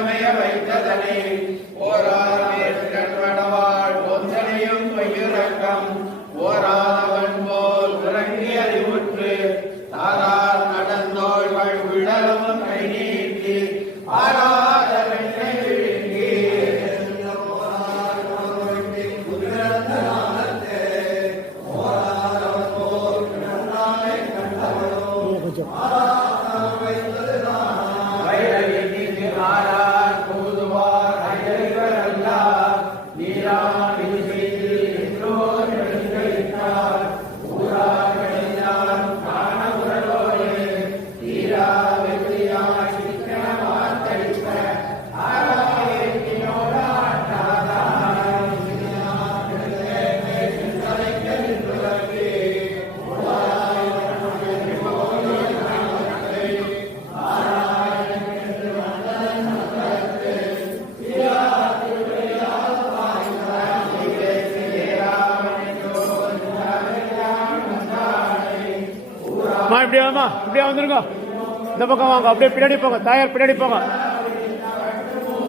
உடமைய வைத்ததனை ஓரார் ஒன்றனையும் பயிரக்கம் ஓராவன் போல் உறங்கி அறிவுற்று தாரார் நடந்தோள்கள் விடலும் கை நீட்டி ஆறாத வெண்ணை விழுங்கி அம்மா இப்படியாமா வந்துருங்க. இந்த பக்கம் வாங்க அப்படியே பின்னாடி போங்க தாயார் பின்னாடி போங்க.